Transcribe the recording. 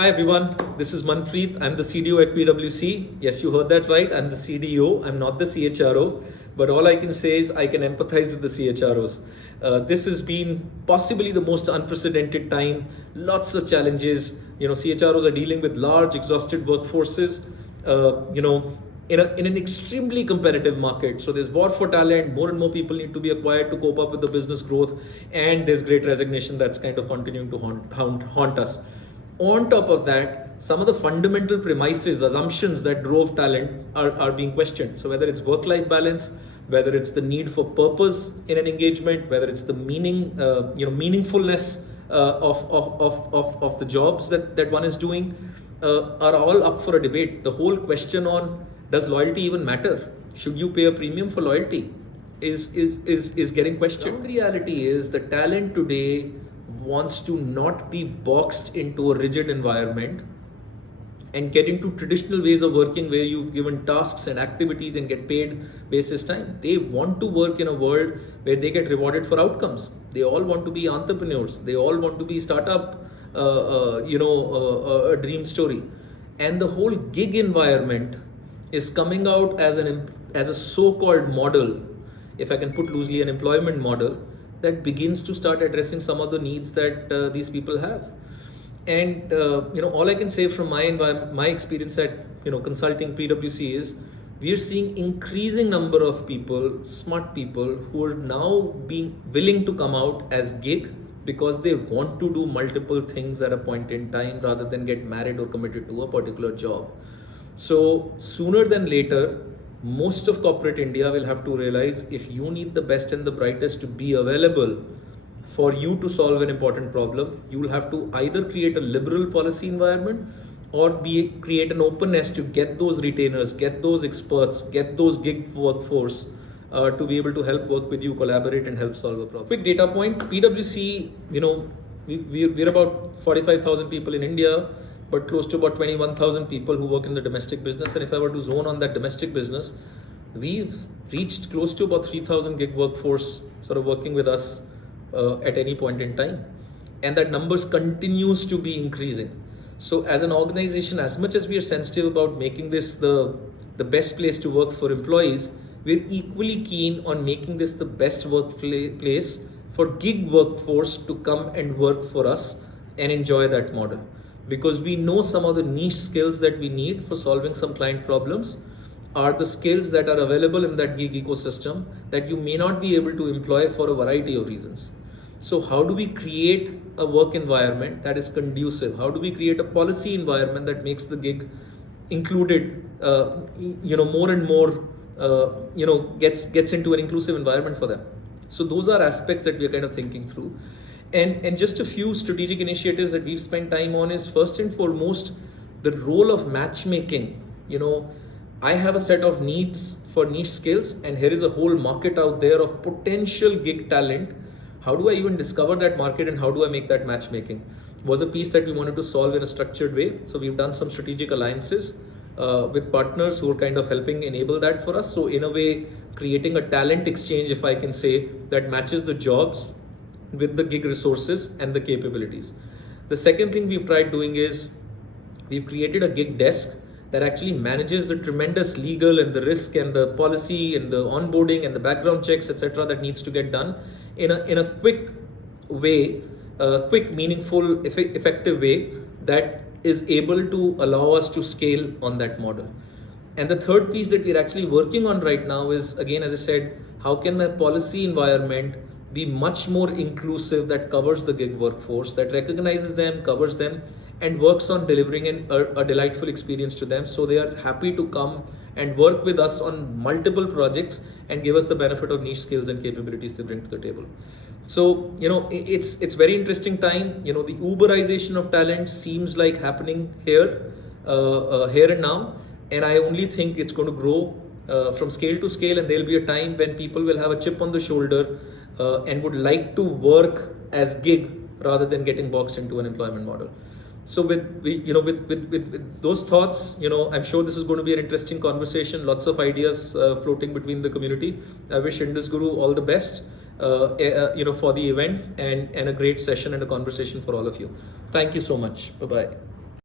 Hi everyone, this is Manpreet. I'm the CDO at PwC. Yes, you heard that right. I'm the CDO. I'm not the CHRO. But all I can say is I can empathize with the CHROs. This has been possibly the most unprecedented time. Lots of challenges. CHROs are dealing with large, exhausted workforces. In an extremely competitive market. So there's war for talent. More and more people need to be acquired to cope up with the business growth, and there's great resignation that's kind of continuing to haunt us. On top of that, some of the fundamental premises, assumptions that drove talent are being questioned. So whether it's work-life balance, whether it's the need for purpose in an engagement, whether it's the meaningfulness of the jobs that one is doing, are all up for a debate. The whole question on does loyalty even matter? Should you pay a premium for loyalty? Is getting questioned. The reality is the talent today wants to not be boxed into a rigid environment and get into traditional ways of working where you've given tasks and activities and get paid basis time. They want to work in a world where they get rewarded for outcomes. They all want to be entrepreneurs. They all want to be startup, a dream story. And the whole gig environment is coming out as a so-called model, if I can put loosely, an employment model that begins to start addressing some of the needs that these people have. And all I can say from my experience at consulting PwC is we are seeing increasing number of people, smart people, who are now being willing to come out as gig because they want to do multiple things at a point in time rather than get married or committed to a particular job. So sooner than later, most of corporate India will have to realize if you need the best and the brightest to be available for you to solve an important problem, you will have to either create a liberal policy environment or create an openness to get those retainers, get those experts, get those gig workforce to be able to help work with you, collaborate and help solve a problem. Quick data point, PwC, we're about 45,000 people in India, but close to about 21,000 people who work in the domestic business. And if I were to zone on that domestic business, we've reached close to about 3,000 gig workforce sort of working with us at any point in time. And that numbers continues to be increasing. So as an organization, as much as we are sensitive about making this the best place to work for employees, we're equally keen on making this the best workplace for gig workforce to come and work for us and enjoy that model. Because we know some of the niche skills that we need for solving some client problems are the skills that are available in that gig ecosystem that you may not be able to employ for a variety of reasons. So how do we create a work environment that is conducive? How do we create a policy environment that makes the gig included, more and more, gets into an inclusive environment for them? So those are aspects that we are kind of thinking through. And just a few strategic initiatives that we've spent time on is first and foremost, the role of matchmaking. I have a set of needs for niche skills, and here is a whole market out there of potential gig talent. How do I even discover that market and how do I make that matchmaking? Was a piece that we wanted to solve in a structured way. So we've done some strategic alliances with partners who are kind of helping enable that for us. So in a way, creating a talent exchange, if I can say, that matches the jobs with the gig resources and the capabilities. The second thing we've tried doing is we've created a gig desk that actually manages the tremendous legal and the risk and the policy and the onboarding and the background checks, etc., that needs to get done in a quick way, quick, meaningful, effective way that is able to allow us to scale on that model. And the third piece that we're actually working on right now is, again, as I said, how can my policy environment be much more inclusive, that covers the gig workforce, that recognizes them, covers them, and works on delivering a delightful experience to them so they are happy to come and work with us on multiple projects and give us the benefit of niche skills and capabilities they bring to the table. So, it's very interesting time. The Uberization of talent seems like happening here and now, and I only think it's going to grow from scale to scale, and there'll be a time when people will have a chip on the shoulder and would like to work as gig rather than getting boxed into an employment model. So with those thoughts, I'm sure this is going to be an interesting conversation. Lots of ideas floating between the community. I wish Indus Guru all the best, for the event and a great session and a conversation for all of you. Thank you so much. Bye bye.